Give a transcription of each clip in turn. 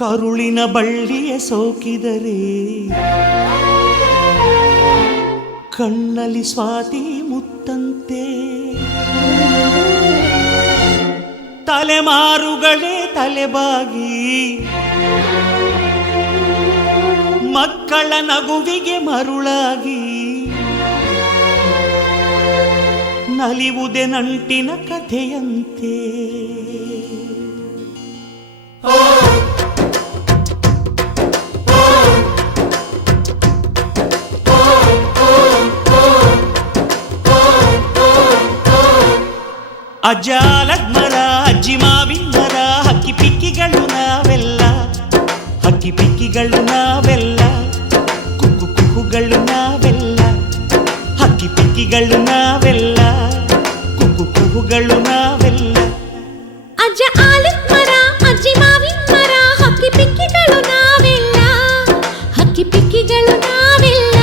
ಕರುಳಿನ ಬಳ್ಳಿಯ ಸೋಕಿದರೆ ಕಣ್ಣಲ್ಲಿ ಸ್ವಾತಿ ಮುತ್ತಂತೆ ತಲೆಮಾರುಗಳೇ ತಲೆಬಾಗಿ ಮಕ್ಕಳ ನಗುವಿಗೆ ಮರುಳಾಗಿ ನಲಿವುದೆ ನಂಟಿನ ಕಥೆಯಂತೆ ಅಜ್ಜಾಲದ ಮರ ಅಜ್ಜಿ ಮಾವಿನ ಮರ ಹಕ್ಕಿ ಪಿಕ್ಕಿಗಳು ನಾವೆಲ್ಲ ಹಕ್ಕಿ ಪಿಕ್ಕಿಗಳು ನಾವೆಲ್ಲ ಕುಕ್ಕು ಕುಹುಗಳು ನಾವೆಲ್ಲ ಹಕ್ಕಿ ಪಿಕ್ಕಿಗಳು ನಾವೆಲ್ಲ ಕುಕ್ಕು ಕುಹುಗಳು ನಾವೆಲ್ಲ ಅಜ್ಜ ಆಲದ ಮರ ಅಜ್ಜಿ ಮಾವಿನ ಮರ ಹಕ್ಕಿ ಪಿಕ್ಕಿಗಳು ನಾವೆಲ್ಲ ಹಕ್ಕಿ ಪಿಕ್ಕಿಗಳು ನಾವೆಲ್ಲ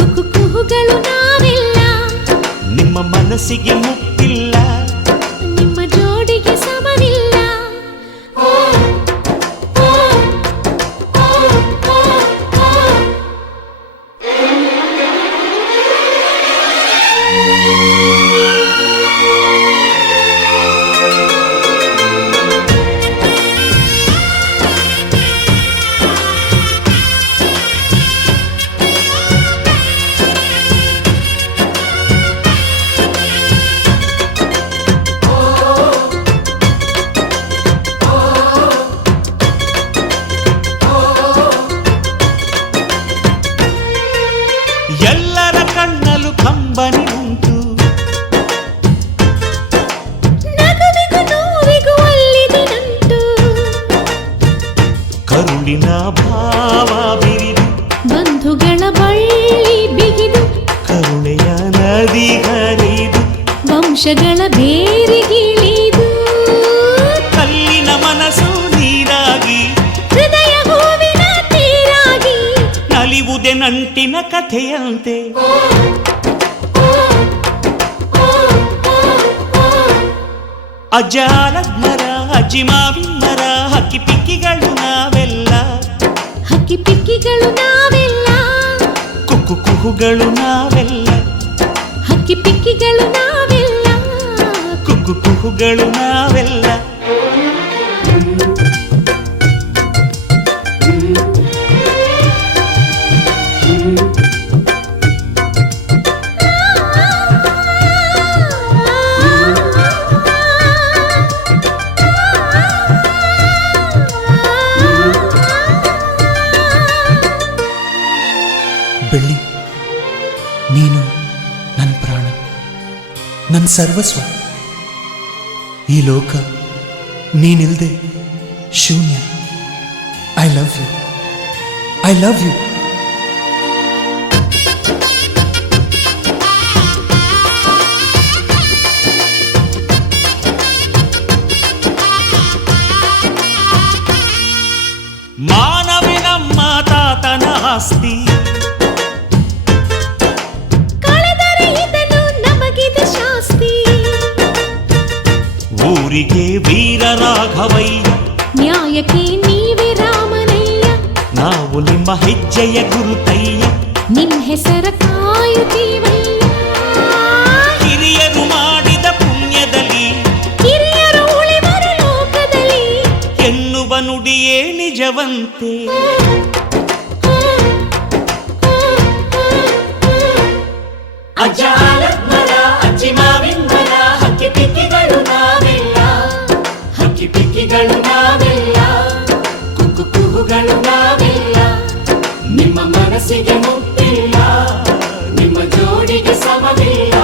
ಕುಕ್ಕು ಕುಹುಗಳು ನಾವೆಲ್ಲ ನಿಮ್ಮ ಮನಸ್ಸಿಗೆ ಮುಟ್ಟಿಲ್ಲ ನಿಮ್ಮ ಜೋಡಿಗೆ ಸಮವಿಲ್ಲ ಎಲ್ಲರ ಕಣ್ಣಲು ಕಂಬನಿ ಉಂಟು ನಗುವಿಗೂ ನೋವಿಗೂ ಅಲ್ಲಿದೆ ನಂಟು ಕರುಳಿನ ಭಾವ ಬಿರಿದು ಬಂಧುಗಳ ಬಳ್ಳಿ ಬಿಗಿದು ಕರುಣೆಯ ನದಿ ಹರಿದು ವಂಶಗಳ ಬೇರಿಗಿಳಿದು ಕಲ್ಲಿನ ಮನಸ್ಸು ನೀರಾಗಿ ಹೃದಯ ಹೂವಿನ ತೀರಾಗಿ ನಲಿವುದೆ ನಂಟಿನ ಕಥೆಯಂತೆ ಅಜ್ಜಾಲದ ಮರ ಅಜ್ಜಿ ಮಾವಿನ ಮರ ಹಕ್ಕಿ ಪಿಕ್ಕಿಗಳು ನಾವೆಲ್ಲ ಹಕ್ಕಿ ಪಿಕ್ಕಿಗಳು ನಾವೆಲ್ಲ ಕುಕ್ಕು ಕುಹುಗಳು ನಾವೆಲ್ಲ ಹಕ್ಕಿ ಪಿಕ್ಕಿಗಳು ನಾವೆಲ್ಲ ಕುಕ್ಕು ಕುಹುಗಳು ನಾವೆಲ್ಲ ಬೆಳ್ಳಿ, ನೀನು ನನ್ನ ಪ್ರಾಣ, ನನ್ನ ಸರ್ವಸ್ವ. ಈ ಲೋಕ ನೀನಿಲ್ದೆ ಶೂನ್ಯ. I love you, I love you. ಮಾನವೇ ನಮ್ಮ ತಾತನ ಆಸ್ತಿ, ಕಳೆದರೆ ಇದನ್ನು ನಮಗಿದೆ ಶಾಸ್ತಿ. ಊರಿಗೆ ವೀರ ರಾಘವಯ್ಯ, ನ್ಯಾಯಕ್ಕೆ ನೀವೇ ರಾಮನಯ್ಯ. ನಾವು ನಿಮ್ಮ ಹೆಜ್ಜೆಯ ಗುರುತಯ್ಯ. ನಿನ್ ಹೆಸರ ಕಾಯುತ್ತೀವಯ್ಯ. ಹಿರಿಯರು ಮಾಡಿದ ಪುಣ್ಯದಲ್ಲಿ ಹಿರಿಯರು ಉಳಿವರು ಲೋಕದಲ್ಲಿ ಎನ್ನುವ ನುಡಿಯೇ ನಿಜವಂತೆ. ಅಜ್ಜಾಲದ ಮರ ಅಜ್ಜಿ ಮಾವಿನ ಮರ ಹಕ್ಕಿ ಪಿಕ್ಕಿಗಳು ನಾವೆಲ್ಲ ಹಕ್ಕಿ ಪಿಕ್ಕಿಗಳು ನಾವೆಲ್ಲ ಕುಕ್ಕು ಕುಹುಗಳು ನಾವೆಲ್ಲ ನಿಮ್ಮ ಮನಸ್ಸಿಗೆ ಮುಟ್ಟಿಲ್ಲ ನಿಮ್ಮ ಜೋಡಿಗೆ ಸಮವಿಲ್ಲ.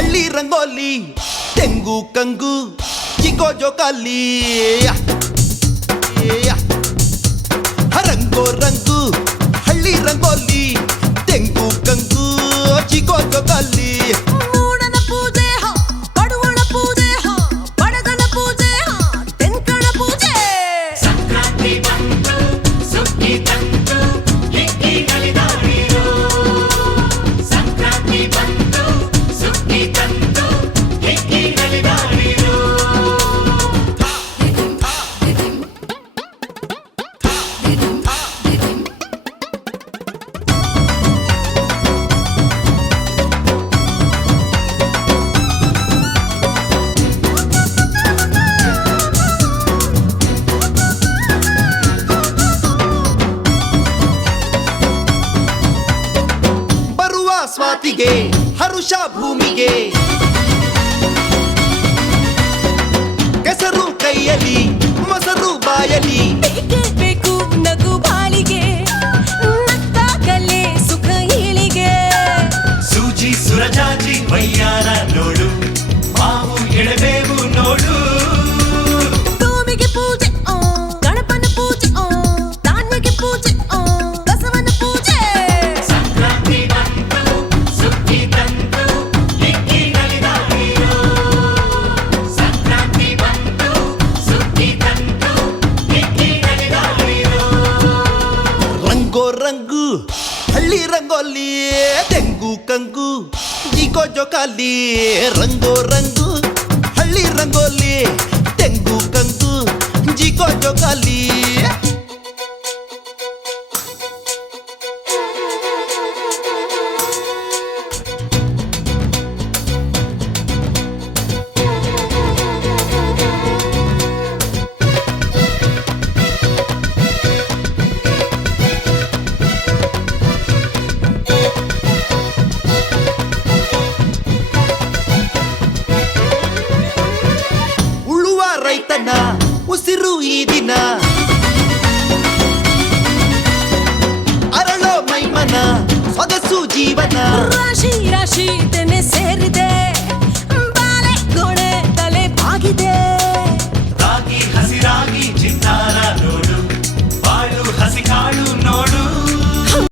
ಹಳ್ಳಿ ರಂಗೋಲಿ ತೆಂಗು ಕಂಗು ಚಿಕ್ಕೋ ಜೋಕಾಲಿ ರಂಗೋ ರಂಗು ಹಳ್ಳಿ ರಂಗೋಲಿ ತೆಂಗು ಕಂಗು ಚಿಕ್ಕೋ ಜೋಕಾಲಿ ಮೂಡನ ಪೂಜೆ ಪಡುವಣ ಪೂಜೆ ಬಡಗನ ಪೂಜೆ ತೆಂಕಣ ಪೂಜೆ ಸಂಕ್ರಾಂತಿ ಬಂತು ಸುಗ್ಗಿ ತಂತು ಹಿಕ್ಕಿ ನಲಿದಾಡಿರೋ ಸಂಕ್ರಾಂತಿ ಬಂತು ಸುಗ್ಗಿ ತಂತು ಹಿಕ್ಕಿ ನಲಿದಾಡಿರೋ ಬರುವ ಸ್ವಾತಿಗೆ ಹರುಷ ಭೂಮಿಗೆ ಕೆಸರು ಕೈಯಲಿ ಮೊಸರು ಬಾಯಲಿ ಬೇಕೇ ಬೇಕು ನಗು ಬಾಳಿಗೆ ನಕ್ಕಾಗಲೇ ಸುಖ ಏಳಿಗೆ ಸೂಜಿ ಸುರಜಾಜಿ ವಯ್ಯಾರ ನೋಡು ಮಾವು ಎಳೆಬೇವು ನೋಡು ಭೂಮಿಗೆ ಪೂಜೆ ಗಣಪನ ಪೂಜೆ ಧಾನ್ಯಗೆ ಪೂಜೆ ಬಸವನ ಪೂಜೆ ಸಂಕ್ರಾಂತಿ ಬಂತು ಸುಗ್ಗಿ ತಂತು ಹಿಕ್ಕಿ ನಲಿದಾಡಿರೋ ಸಂಕ್ರಾಂತಿ ಬಂತು ಸುಗ್ಗಿ ತಂತು ಹಿಕ್ಕಿ ನಲಿದಾಡಿರೋ ರಂಗೋ ರಂಗು ಹಳ್ಳಿ ರಂಗೋಲಿ ತೆಂಗು ಕಂಗು ಜಿಕೋ ಜೋಕಾಲಿ ರಂಗೋ ರಂಗು ಹಳ್ಳಿ ರಂಗೋಲಿ ತೆಂಗು ಕಂಗು ಜಿಕೋ ಜೋಕಾಲಿ ಉಳುವ ರೈತನ ಉಸಿರು ಈ ದಿನ ಅರಳೋ ಮೈಮನ ಸೊಗಸು ಜೀವನ ರಾಶಿ ರಾಶಿ